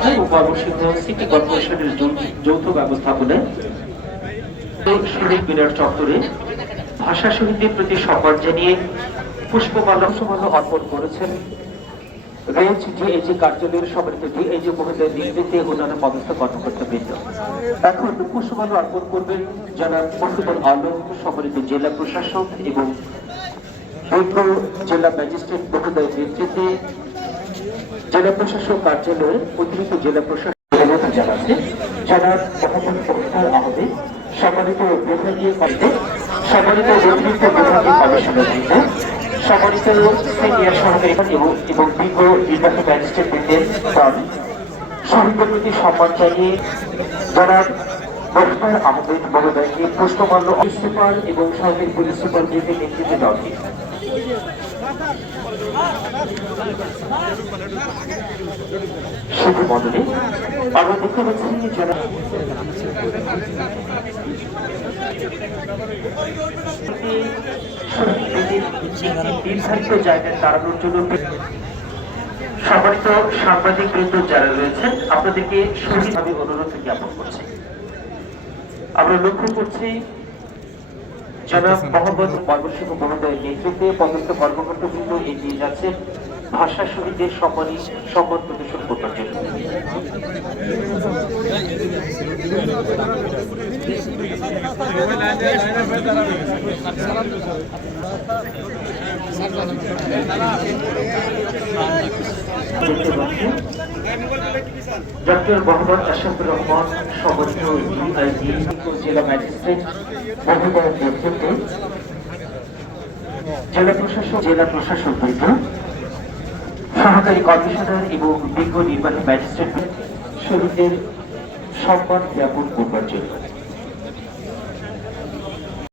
ও Mymensingh city কর্পোরেশনের যৌথ ব্যবস্থাপনায় ভাষা শহীদদের প্রতি সম্মান জানিয়ে পুষ্পমাল্য পুষ্পমাল্য অর্পণ করেছেন রেঞ্জ ডিএজি কার্যালয়ের সম্মানিত ডিএজি মহোদয়ের নেতৃত্বে অন্যান্য পদস্থ কর্মকর্তাবৃন্দ। এখন পুষ্পমাল্য অর্পণ করবেন যারা মহিবুল আলম, সম্মানিত জেলা প্রশাসক এবং জেলা ম্যাজিস্ট্রেট মহোদয়ের নেতৃত্বে জেলা প্রশাসক কার্যালয়ের অতিরিক্ত জেলা প্রশাসক জানাচ্ছে যারা মোহাম্মদ মুখতার আহমেদ সম্মানিত বিভাগীয় কর্মে সম্মানিত অতিরিক্ত বিভাগীয় কমিশনার বৃন্দ সম্মানিত সিনিয়র সহকারী এবং এবং বিজ্ঞ নির্বাহী ম্যাজিস্ট্রেট বৃন্দের দল শহীদের প্রতি সম্মান জানিয়ে যারা মুখতার আহমেদ মহোদয়কে পুষ্পমাল্য সুপার এবং সহকারী পুলিশ সুপার নেতৃত্বে শুধু নির্ধারিত জায়গায় দাঁড়ানোর জন্য সম্মানিত সাংবাদিক বৃন্দ যারা রয়েছেন, আপনাদেরকে সঠিকভাবে অনুরোধ জ্ঞাপন করছি। আমরা লক্ষ্য করছি জনাব মোহাম্মদ ময়মনসিংহ মহোদয়ের নেতৃত্বে পদস্থ কর্মকর্তাবৃন্দ এগিয়ে যাচ্ছে ভাষা শহীদের সম্মানী সম্মান প্রদর্শন করবার জন্য। সমন্বিত ডিআইজি জেলা ম্যাজিস্ট্রেট জেলা প্রশাসক, জেলা সহকারী কমিশনার এবং বিজ্ঞ নির্বাহী ম্যাজিস্ট্রেট শহীদদের সম্মান জ্ঞাপন করবার জন্য।